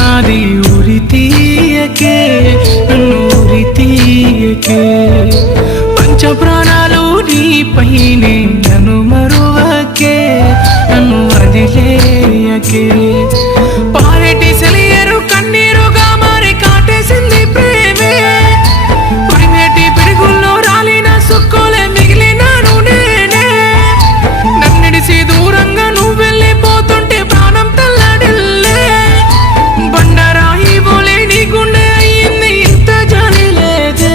నాది ఉరి తీయకే నన్ను ఉరి తీయకే పంచ ప్రాణాలు నీపైనే నన్ను మరువకే నన్ను వదిలేయకే పారెటి సెలియరు కన్నీరుగా మారి కాటేసింది ప్రేమే ఉరిమేటి పిడుగుల్లో రాలిన సుక్కోలే మిగిలినాను నేనే నన్నిడిసి దూరంగా నువ్వు వెళ్ళిపోతుంటే ప్రాణం తల్లడిల్లే బండరాయి బోలే నీ గుండె అయ్యింది ఇంత జాలి లేదే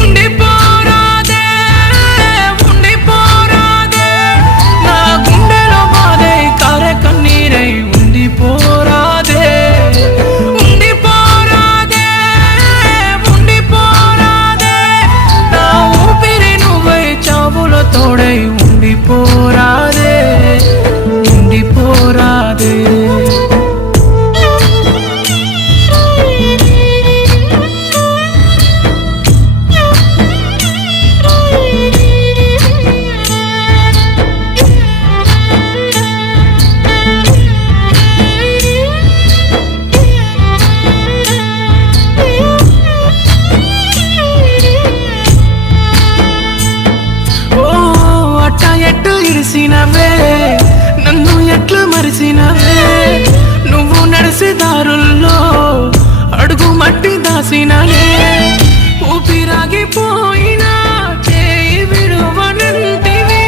ఉండిపోరాదే ఉండిపోరాదే నా గుండెలో బాధే కారే కన్నీరై ఉండిపోరాదే ఉండిపోరాదే ఉండిపోరాదే నా ఊపిరి నువ్వై చావులో తోడై ఉండిపోరాదే ఉండిపోరాదే ఎట్టు ఇరిసినవే నన్ను ఎట్లు మరిసినవే నువ్వు నడిసే దారుల్లో అడుగు మట్టి దాసిననే ఊపిరాగిపోయినా చేయి విడువనంటివి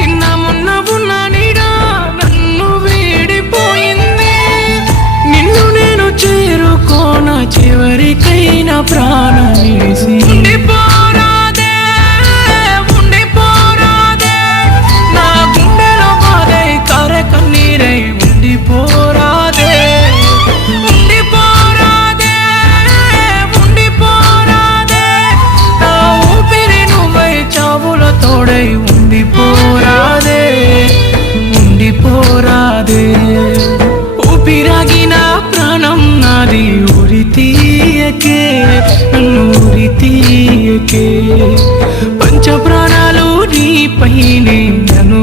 నిన్న మొన్న ఉన్న నీడా నన్ను వీడిపోయింది నిన్ను నేను చేరుకోన చివరికైనా ప్రాణం నిలిసి ఉండిపోరాదే ఉండిపోరాదే ఉండిపోరాదే నా ఊపిరి నువ్వై చావుల తోడై ఉండిపోరాదే ఉండిపోరాదే ఊపిరాగిన ప్రాణం నాది ఉరి తీయకే నన్ను ఉరి తీయకే పంచ ప్రాణాలు నీపైనే నన్ను